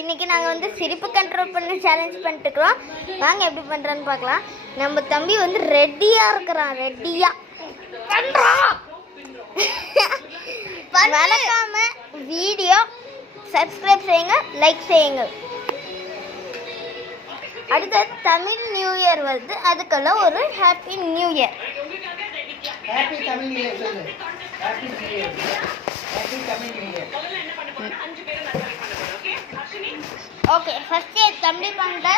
இன்னைக்கு நாங்கள் வந்து சிரிப்பு கண்ட்ரோல் பண்ண சேலஞ்ச் பண்ணிட்டு இருக்கிறோம். வாங்க எப்படி பண்ணுறோன்னு பார்க்கலாம். நம்ம தம்பி வந்து ரெடியாக இருக்கிறான். ரெடியாக மறக்காம வீடியோ சப்ஸ்கிரைப் செய்யுங்க, லைக் செய்யுங்க. அடுத்தது தமிழ் நியூ இயர் வருது, அதுக்கெல்லாம் ஒரு happy new year. Happy Tamil new year சொல்லு. Happy new year. Happy Tamil new year. Okay, first தம்பி பண்ணுற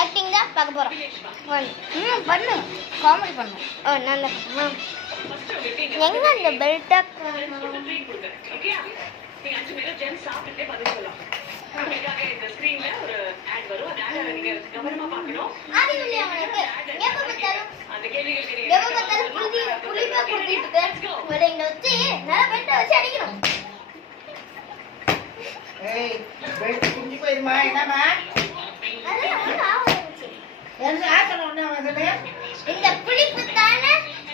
ஆக்டிங் தான் பார்க்க போகிறோம். பண்ணு, காமெடி பண்ணு. நான் எங்கே அந்த பெல்ட்டை அடிக்கணும். ஏய், பெல்ட் குஞ்சி போயிருமா? என்னமா இந்த புளிப்பு தானே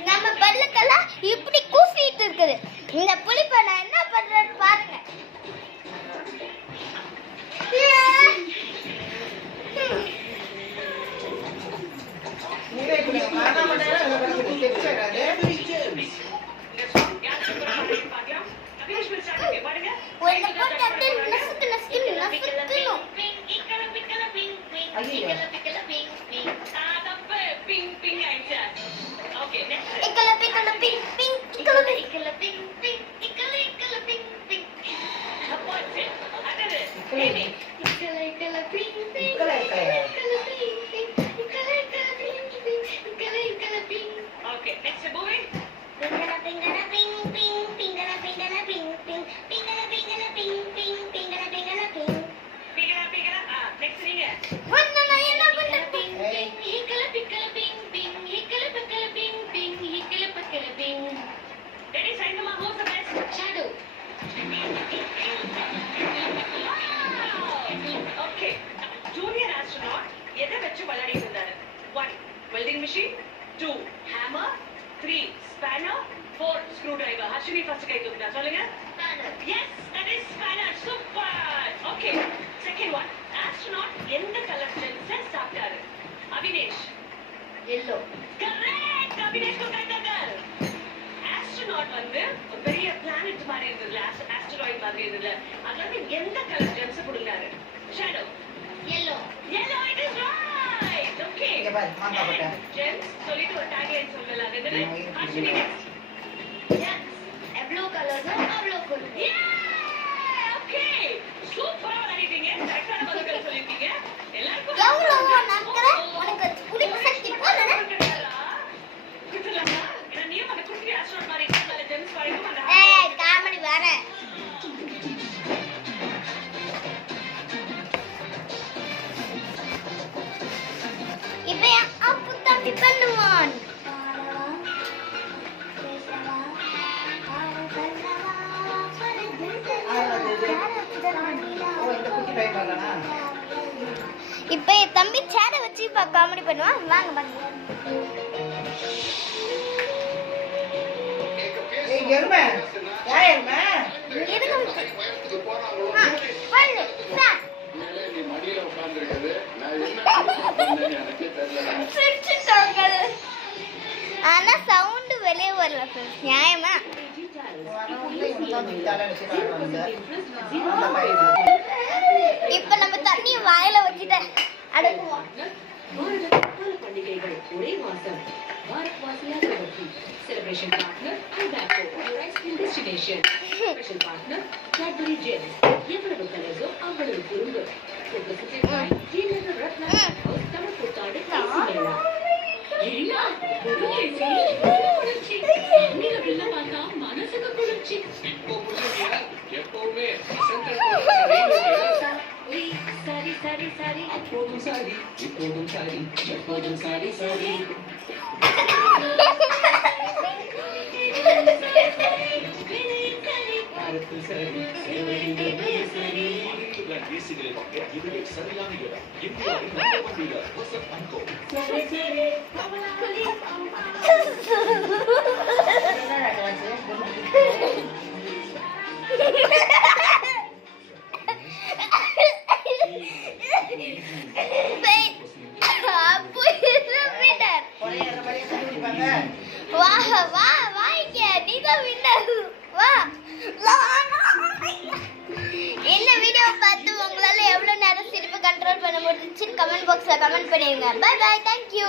நம்ம பல்லுக்கெல்லாம் இப்படி கூசிட்டு இருக்குது. இந்த புளிப்பை நான் என்ன பண்றேன்னு பாருங்க. Welding machine, 2 hammer, 3 spanner, 4 screwdriver. Harshini first kai dukna solunga. Yes, that is spanner. Super. Okay. Second one, astronaut endha color gels saaptaru? Avinesh, yellow. Correct. Avinesh ko kaitadal. Astronaut vandu ஒரு பெரிய planet மாதிரி இருந்ததுல, asteroid மாதிரி இருந்ததுல, அதுல endha color gels கொடுத்தாரு? Shadow. Yellow. Yellow, it is right. Okay. இங்க பாரு, மாங்கா போட்ட. Gems சொல்லிட்டு ஒரு tagline சொல்லலாம். அது Harshini next. Yes. Yellow color தான் அவ்ளோ cool. Yeah. Okay. Super editing. கரெக்ட்டான பதில் சொல்லிருக்கீங்க. எல்லாருக்கும் எவ்வளவு நாட்களா உனக்கு புளிப்பு சக்தி போறனே. குடுறா. நான் நீ வந்து குட்டி ஆஸ்ட்ரோட் மாதிரி இருக்கல ஜெம்ஸ் வரைக்கும் அந்த ஏய் காமெடி வேற. இப்போ அப்பு தம்பி பண்ணுவான். இப்போ என் தம்பி சேரை வச்சு காமெடி பண்ணுவான். வாங்க பாருங்க. ஏய் எருமை, யார் எருமை? இருங்க பண்ணு சார். ஆனா சவுண்ட் வெளியே வரல சார். நியாயமா? இப்ப நம்ம தண்ணி வாயில வச்சுட்ட அடக்குவோம். பண்டிகைகள் ஒரே மாசம் பாரத் வாசியா தொடர்ச்சி செலிப்ரேஷன் பார்ட்னர் அல்பாக்கோ your ice cream destination special partner Cadbury Gems எவ்வளவு கலர்ஸோ அவ்வளவு குறும்பு தமிழ் புத்தாண்டு மேளா ஏன்னா பார்த்தா மனசுக்கு குளிர்ச்சி எப்பவுமே சரி சரி சரி அப்போதும் சரி இப்போதும் சரி எப்போதும் சரி சரி சரியான இடம் இந்தியாவின் இருந்துச்சுன்னு கமெண்ட் பாக்ஸில் கமெண்ட் பண்ணிடுங்க. Bye bye, thank you.